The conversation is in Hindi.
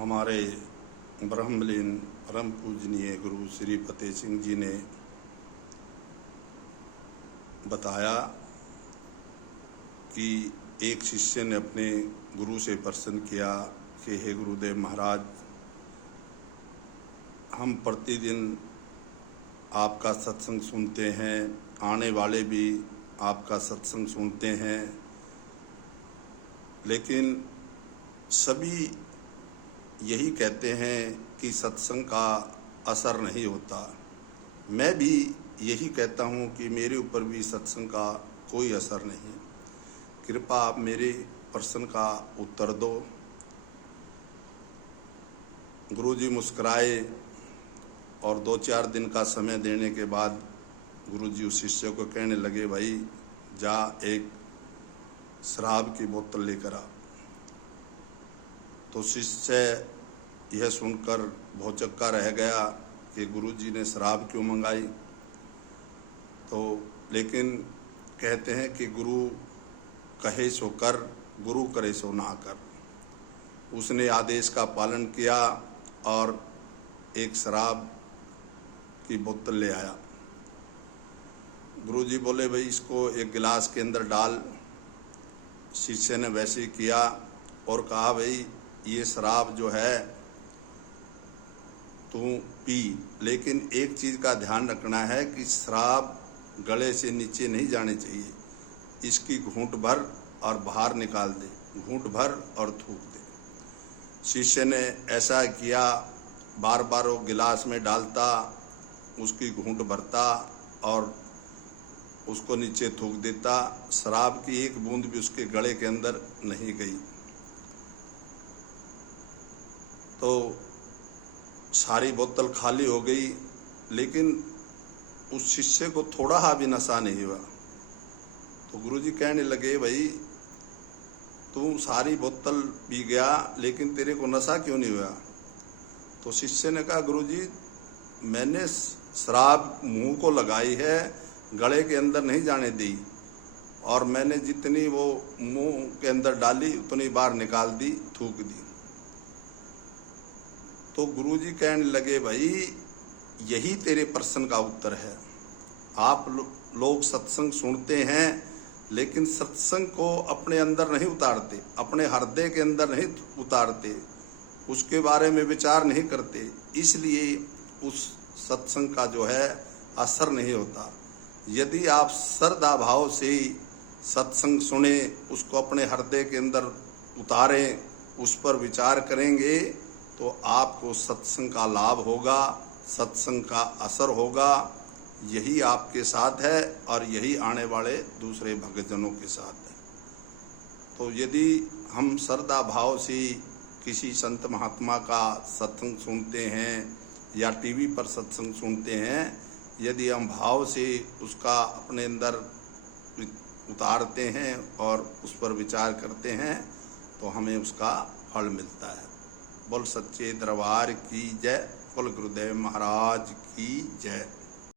हमारे ब्रह्मलीन परम पूजनीय गुरु श्री फतेह सिंह जी ने बताया कि एक शिष्य ने अपने गुरु से प्रश्न किया कि हे गुरुदेव महाराज, हम प्रतिदिन आपका सत्संग सुनते हैं, आने वाले भी आपका सत्संग सुनते हैं, लेकिन सभी यही कहते हैं कि सत्संग का असर नहीं होता। मैं भी यही कहता हूँ कि मेरे ऊपर भी सत्संग का कोई असर नहीं। कृपा आप मेरे प्रश्न का उत्तर दो। गुरुजी मुस्कुराए और 2-4 दिन का समय देने के बाद गुरुजी उस शिष्य को कहने लगे, भाई जा एक शराब की बोतल लेकर आ। तो शिष्य यह सुनकर भौचक्का रह गया कि गुरुजी ने शराब क्यों मंगाई। तो लेकिन कहते हैं कि गुरु कहे सो कर, गुरु करे सो ना कर। उसने आदेश का पालन किया और एक शराब की बोतल ले आया। गुरुजी बोले, भाई इसको एक गिलास के अंदर डाल। शिष्य ने वैसे ही किया और कहा, भाई ये शराब जो है तू पी, लेकिन एक चीज़ का ध्यान रखना है कि शराब गले से नीचे नहीं जानी चाहिए। इसकी घूंट भर और बाहर निकाल दे, घूंट भर और थूक दे। शिष्य ने ऐसा किया, बार बार वो गिलास में डालता, उसकी घूंट भरता और उसको नीचे थूक देता। शराब की एक बूंद भी उसके गले के अंदर नहीं गई। तो सारी बोतल खाली हो गई, लेकिन उस शिष्य को थोड़ा हा भी नशा नहीं हुआ। तो गुरुजी कहने लगे, भाई तू सारी बोतल पी गया लेकिन तेरे को नशा क्यों नहीं हुआ। तो शिष्य ने कहा, गुरुजी मैंने शराब मुंह को लगाई है, गले के अंदर नहीं जाने दी, और मैंने जितनी वो मुंह के अंदर डाली उतनी बार निकाल दी, थूक दी। तो गुरुजी कहने लगे, भाई यही तेरे प्रश्न का उत्तर है। आप लोग सत्संग सुनते हैं लेकिन सत्संग को अपने अंदर नहीं उतारते, अपने हृदय के अंदर नहीं उतारते, उसके बारे में विचार नहीं करते, इसलिए उस सत्संग का जो है असर नहीं होता। यदि आप श्रद्धा भाव से सत्संग सुने, उसको अपने हृदय के अंदर उतारें, उस पर विचार करेंगे तो आपको सत्संग का लाभ होगा, सत्संग का असर होगा। यही आपके साथ है और यही आने वाले दूसरे भक्तजनों के साथ है। तो यदि हम श्रद्धा भाव से किसी संत महात्मा का सत्संग सुनते हैं या टीवी पर सत्संग सुनते हैं, यदि हम भाव से उसका अपने अंदर उतारते हैं और उस पर विचार करते हैं तो हमें उसका फल मिलता है। बोल सच्चे दरबार की जय, बोल गुरुदेव महाराज की जय।